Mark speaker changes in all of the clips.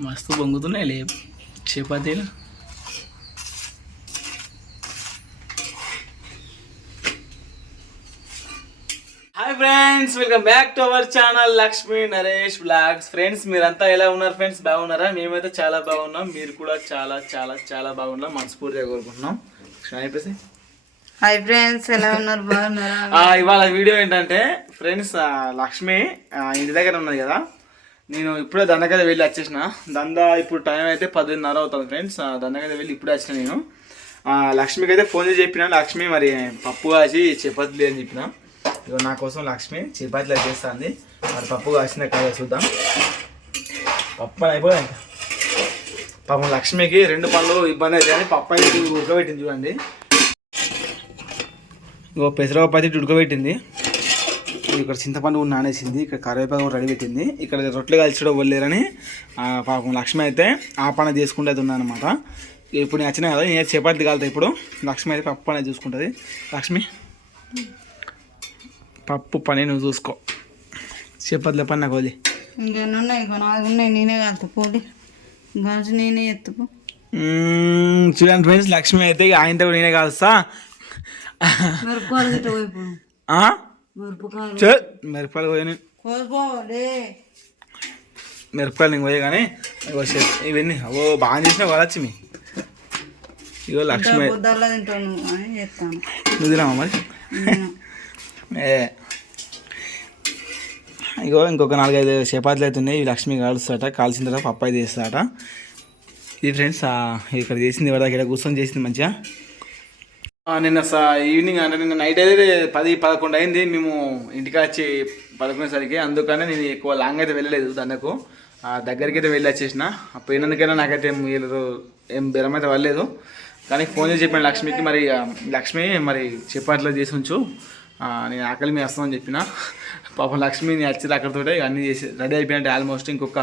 Speaker 1: మస్తు పొంగుతున్నాయి లే. చపాతీలు. Hi friends welcome back to our channel Lakshmi Naresh vlogs. Friends మీరంతా ఎలా ఉన్నారు ఫ్రెండ్స్? బాగున్నారా? మేమైతే చాలా బాగున్నాం. మీరు కూడా చాలా చాలా చాలా బాగున్నాం. మనస్ఫూర్తిగా కోరుకుంటున్నాం. అయిపోయి
Speaker 2: హాయ్ ఫ్రెండ్స్ ఎలా ఉన్నారు? బాగున్నారా?
Speaker 1: ఆ, ఇవాళ వీడియో ఏంటంటే ఫ్రెండ్స్ లక్ష్మి ఇంటి దగ్గర ఉన్నది కదా? నేను ఇప్పుడే దండగది వెళ్ళి వచ్చేసిన. దంద ఇప్పుడు టైం అయితే పదిన్నర అవుతుంది ఫ్రెండ్స్ దండగది వెళ్ళి ఇప్పుడే వచ్చిన నేను. లక్ష్మికి అయితే ఫోన్ చేసి చెప్పిన. లక్ష్మి మరి పప్పు కాసి చపాతీలు అని చెప్పిన. ఇగో నా కోసం లక్ష్మి చపాతీలు చేస్తుంది. మరి పప్పు కాసిన కదా చూద్దాం. పప్పు అయిపోయింది పాపం లక్ష్మికి రెండు పనులు ఇబ్బంది అయితే అని పప్పు అయితే ఉడకబెట్టింది చూడండి. ఇగో పెసరపప్పు అయితే ఉడకబెట్టింది. ఇక్కడ చింతపండు కూడా నానేసింది ఇక్కడ కరివేపాకు కూడా రెడీ పెట్టింది. ఇక్కడ రొట్టెలు కలిసిడో వెళ్ళారని ఆ, పాపం లక్ష్మి అయితే ఆ పని చేసుకుంటే ఉందన్నమాట. ఇప్పుడు నేను వచ్చినా కదా నేను చపాతీలు కాలుతా ఇప్పుడు. లక్ష్మి అయితే పప్పు అనేది చూసుకుంటుంది. లక్ష్మి పప్పు పని నువ్వు చూసుకో. చపాతీల పని నాకు వదిలి.
Speaker 2: ఇంకేమన్నా ఉన్నాయి? ఉన్నాయి నేనే కలుతా. పోటీ గంజు నేనే ఎత్తుకు
Speaker 1: చూడండి ఫ్రెండ్స్ లక్ష్మి అయితే ఆయనతో నేనే కాలుస్తా.
Speaker 2: మిరపకాయలు? మిరపకాయలు
Speaker 1: చే మిరపకాయలు ఇంక పోయి కానీ ఇవన్నీ. ఓ బాగా చేసినా కదా లక్ష్మి. ఇగో లక్ష్మి. నువ్వు తినవా మరి? ఏ. ఇగో ఇంకొక నాలుగైదు చపాతీలు అయితే ఉన్నాయి ఇవి లక్ష్మి కాలుస్తాట కాల్చిన తర్వాత పప్పు అయితే చేస్తాట ఇది ఫ్రెండ్స్ ఇక్కడ చేసింది ఇవాళ ఇక్కడ కూర్చొని చేసింది మంచిగా. నిన్న సా ఈవినింగ్ అంటే నిన్న నైట్ అయితే పది పదకొండు అయింది. మేము ఇంటికి వచ్చి పడుకునేసరికి అందుకనే నేను ఎక్కువ లాంగ్ అయితే వెళ్ళలేదు దండకు. దగ్గరికి అయితే వెళ్ళి వచ్చేసిన. పోయినందుకైనా నాకైతే ఏం ఏం బెరం అయితే వెళ్ళలేదు కానీ ఫోన్ చేసి చెప్పాను లక్ష్మికి మరి లక్ష్మి మరి చెప్పట్లో చేసి ఉంచు. నేను ఆకలి మీ వస్తామని చెప్పిన. పాపం లక్ష్మి నేను వచ్చేది అక్కడితో అన్నీ చేసి రెడీ అయిపోయినట్టు ఆల్మోస్ట్ ఇంకొక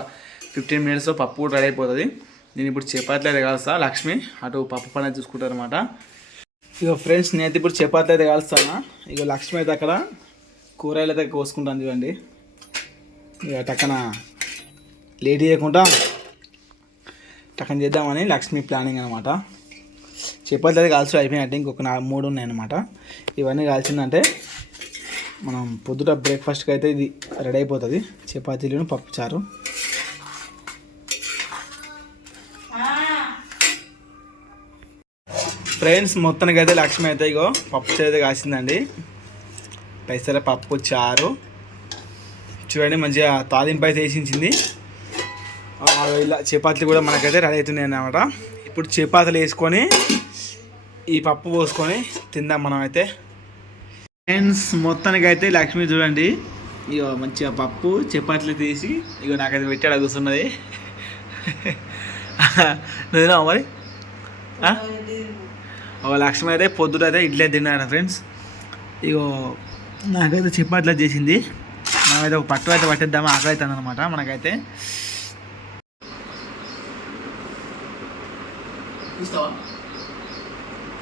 Speaker 1: ఫిఫ్టీన్ మినిట్స్లో పప్పు కూడా రెడీ అయిపోతుంది. నేను ఇప్పుడు చపాతీలు కాదు సార్ లక్ష్మి. అటు పప్పు పని చూసుకుంటారు అనమాట ఇక ఫ్రెండ్స్ నేను ఇప్పుడు చపాతీ అయితే కాలుస్తాను ఇక లక్ష్మి అయితే అక్కడ కూరగాయలు అయితే కోసుకుంటాను చూడండి. ఇక టక్కన లేట్ చేయకుండా టక్కన చేద్దామని లక్ష్మి ప్లానింగ్ అనమాట చపాతీలు అయితే కాల్చి అయిపోయినట్టు ఇంకొక నాలుగు మూడు ఉన్నాయన్నమాట. ఇవన్నీ కాల్చిందంటే మనం పొద్దుట బ్రేక్ఫాస్ట్కి అయితే ఇది రెడీ అయిపోతుంది. చపాతీలను పప్పుచారు ఫ్రెండ్స్ మొత్తానికి అయితే లక్ష్మి అయితే ఇగో పప్పు చారు అయితే కాసిందండి. పెసర పప్పు చారు. చూడండి మంచిగా తాలింపు అయితే వేసించింది. ఇలా చపాతీలు కూడా మనకైతే రెడీ అవుతున్నాయి అన్నమాట. ఇప్పుడు చపాతీలు వేసుకొని ఈ పప్పు పోసుకొని తిందాం మనం అయితే. ఫ్రెండ్స్ మొత్తానికి అయితే లక్ష్మి చూడండి. ఇగో మంచిగా పప్పు చపాతీలు తీసి ఇగో నాకైతే పెట్టాడు అడుగుతున్నది నువ్వు మరి? ఒక లక్ష్మి అయితే పొద్దున అయితే ఇడ్లీ తిన్నాను ఫ్రెండ్స్? ఇగో నాకైతే చపాతీలో చేసింది. మనమైతే ఒక పట్టు అయితే పట్టిద్దామా? ఆకలి అవుతుంది అనమాట మనకైతే.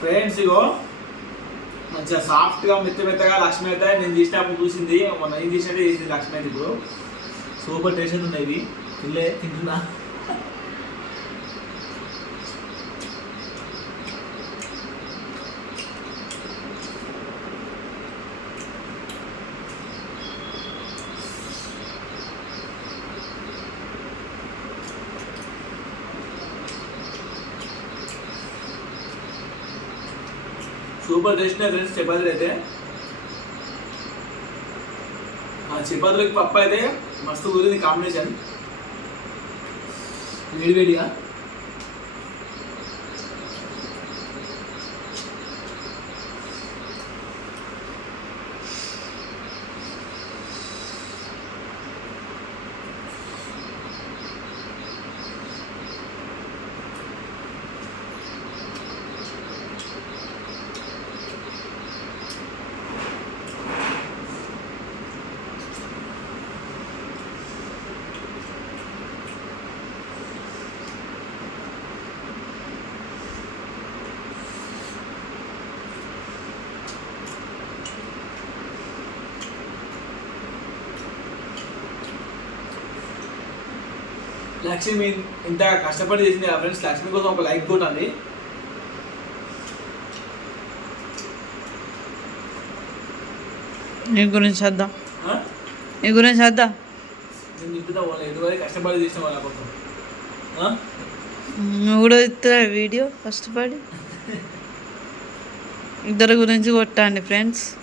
Speaker 1: ఫ్రెండ్స్ ఇగో మంచిగా సాఫ్ట్గా మెత్త మెత్తగా లక్ష్మి అయితే నేను చేసినప్పుడు చూసింది. మొన్న ఏం చేసినట్టే చేసింది లక్ష్మి అయితే ఇప్పుడు. సూపర్ టేస్ట్ ఉన్నాయి ఇవి. తినలే తింటున్నా. సూపర్ టేస్ట్ ఫ్రెండ్స్ చపాతీలు అయితే. ఆ చపాతీలకి పప్పు అయితే మస్తు కుదిరింది కాంబినేషన్. వేడివేడిగా లక్ష్మి ఇంత కష్టపడి చేసింది ఆ ఫ్రెండ్స్ లక్ష్మి కోసం ఒక లైక్ కొట్టండి.
Speaker 3: నీ గురించి వద్దాం
Speaker 1: ఆ?
Speaker 3: నీ గురించి వద్దాం
Speaker 1: నేను చెప్తున్నా వాళ్ళు ఎదురు కష్టపడి చేసిన వాళ్ళ కోసం?
Speaker 3: నువ్వు కూడా ఇస్తున్నా వీడియో? కష్టపడి. ఇద్దరు గురించి కొట్టండి ఫ్రెండ్స్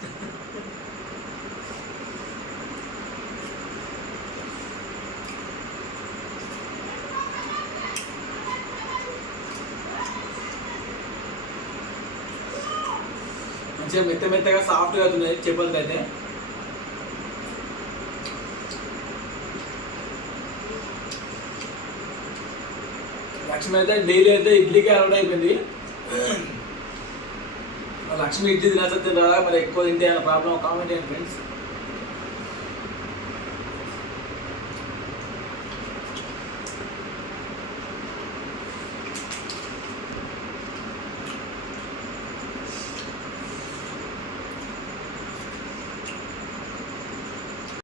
Speaker 1: మంచిగా మెత్త మెత్తగా సాఫ్ట్గా అవుతున్నాయి చెప్పలకి అయితే లక్ష్మి అయితే డైలీ అయితే ఇడ్లీకి అలవాటు అయిపోయింది. లక్ష్మి ఇడ్లీ తినచ్చు తినరా మరి ఎక్కువ తింటే ప్రాబ్లం కామెంట్ చేయండి ఫ్రెండ్స్